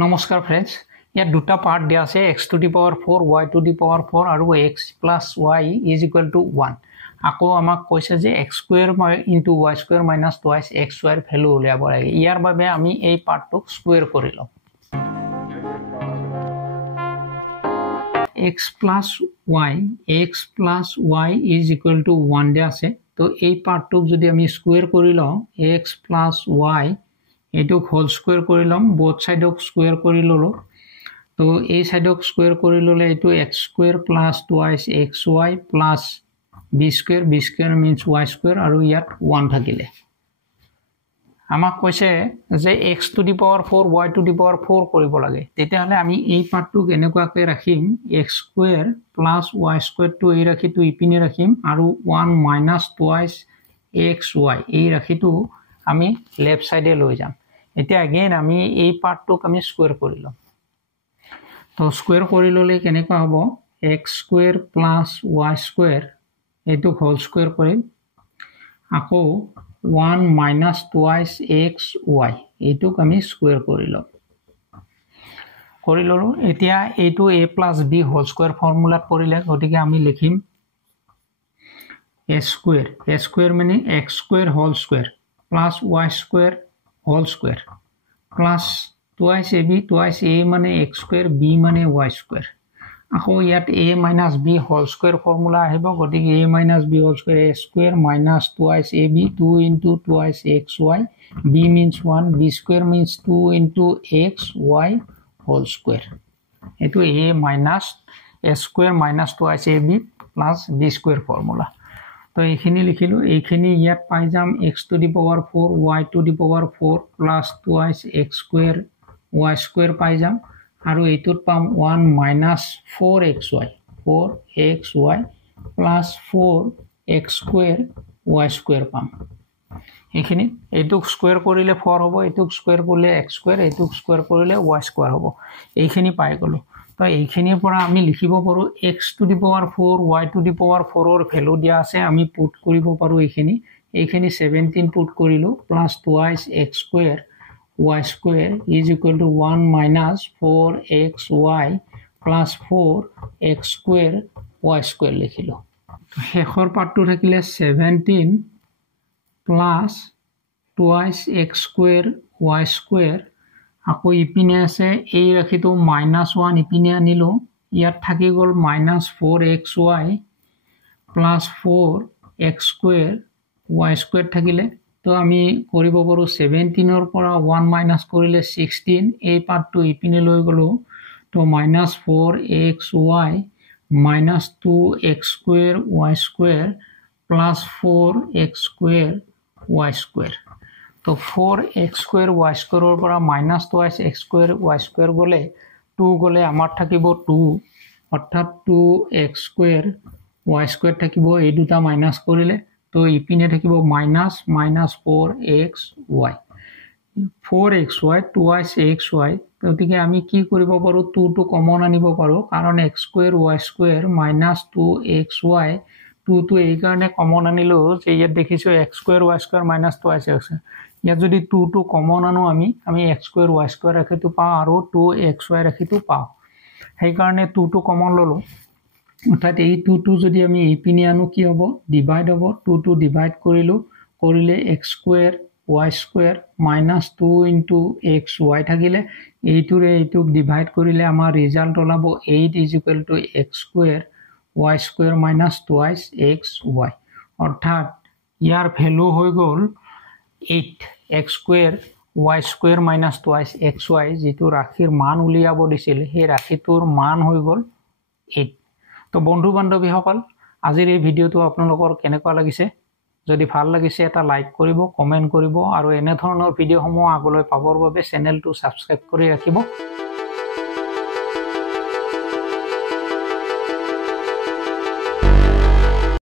নমস্কাৰ ফ্ৰেণ্ডছ, ইয়াত দুটা পাৰ্ট দিয়া আছে x to the power 4 y to the power 4 আৰু x plus y is equal to 1। আকৌ আমাক কৈছে যে x square into y square minus twice xy ৰ ভ্যালু উলিয়াব লাগে। ইয়াৰ বাবে আমি এই পাৰ্টটোক স্কয়াৰ কৰি লম। x plus y is equal to 1 দিয়া আছে। তো এই পাৰ্টটোক যদি আমি স্কয়াৰ কৰি লওঁ x plus y এটুক হোল স্কয়াৰ কৰি লম, বোথ সাইডক স্কয়াৰ কৰি ললো। তো এই সাইডক স্কয়াৰ কৰি ললে এটু x square plus twice xy plus b square means y square আৰু ইয়াত 1 থাকিলে। আমাক কৈছে যে x to the power 4 y to the power 4 কৰিব লাগে। তেতিয়াহলে আমি এই পাৰ্টটোক এনেকুৱাকৈ ৰাখিম x square plus y square টো এই ৰাখিটো ইপিনে ৰাখিম আৰু 1 minus twice xy এই ৰাখিটো আমি লেফট সাইডে লৈ যাম। এতিয়া again আমি এই পাৰ্টটোক আমি স্কয়াৰ কৰি লম। তো স্কয়াৰ কৰি ললে কেনেকুৱা হ'ব x square plus y square এটো হোল স্কয়াৰ কৰিম, আকৌ 1 minus twice xy এটোক আমি স্কয়াৰ কৰি ললো। এতিয়া এটো a plus b whole square ফৰ্মুলাত পৰিলে, গতিকে আমি লিখিম a square মানে x square whole square plus y square whole square plus twice ab twice a মানে x square b মানে y square। আকৌ ইয়াত a minus b whole square formula আহিব, গতিকে a minus b whole square a square minus twice ab 2 into twice xy b means 1 b square means 2 into xy whole square। এটো a minus a square minus twice ab plus b square formula. তো এইখিনি লিখিলো, এইখিনি ইয়াত পাই যাম x to the power 4 y to the power 4 plus twice x square y square পাই যাম আৰু এইটোত পাম 1 minus 4xy plus 4x square y square পাম। এইখিনি এইটোক স্কয়াৰ কৰিলে 4 হ'ব, এইটোক স্কয়াৰ কৰিলে x square, এইটোক স্কয়াৰ কৰিলে y square হ'ব। এইখিনি পাই গলো। তো এইখিনিৰ পৰা আমি লিখিব পাৰো x to the power 4 y to the power 4 ৰ ভ্যালু দিয়া আছে, আমি পুট কৰিব পাৰো এইখিনি 17 পুট কৰিলো plus twice x square y square is equal to 1 minus 4xy plus 4x square y square লিখিলো। শেষৰ পাৰ্টটো থাকিলে 17 plus twice x square y square, আকৌ ইপিনে আছে এই ৰাখিটো -1 ইপিনে আনিলো, ইয়াত থাকি গল minus 4xy plus 4x square y square থাকিলে। তো আমি কৰিব পাৰো 17 ৰ পৰা 1 মাইনাস কৰিলে 16, এই পাৰ্টটো ইপিনে লৈ গলো। তো minus 4xy minus 2x square y square plus 4x square y square। তো 4x square y square ৰ পৰা minus twice x square y square গলে 2 গলে আমাৰ থাকিব 2, অৰ্থাৎ 2x square y square থাকিব, এই দুটা মাইনাস কৰিলে। তো ইপিনে থাকিব minus 4xy twice xy। গতিকে আমি কি কৰিব পাৰো 2 টো কমন আনিব পাৰো, কাৰণ x square y square minus 2xy 2 টো এই কাৰণে কমন আনিলো যে ইয়াত দেখিছো x square y square minus twice x। ইয়াত যদি 2 টো কমন আনো আমি x square y square ৰাখিটো পাওঁ আৰু 2xy ৰাখিটো পাওঁ, সেই কাৰণে 2 টো কমন ললো। অৰ্থাৎ এই 2 টো যদি আমি ইপিনে আনো কি হ'ব ডিভাইড হ'ব, 2 টো ডিভাইড কৰিলে x square y square minus 2 into xy থাকিলে, এইটোৰে এইটোক ডিভাইড কৰিলে আমাৰ ৰিজাল্ট ওলাব 8 is equal to x square y square minus twice xy। অৰ্থাৎ ইয়াৰ ভ্যালু হৈ গল 8 x square y square minus twice xy, যেটো ৰাখিৰ মান উলিয়াব দিছিল সেই ৰাখিটোৰ মান হৈ গল 8। তো বন্ধু বান্ধৱীসকল, আজিৰ এই ভিডিওটো আপোনালোকৰ কেনেকুৱা লাগিছে? যদি ভাল লাগিছে এটা লাইক কৰিব, কমেন্ট কৰিব আৰু এনে ধৰণৰ ভিডিওসমূহ আগলৈ পাবৰ বাবে চেনেলটো সাবস্ক্ৰাইব কৰি ৰাখিব।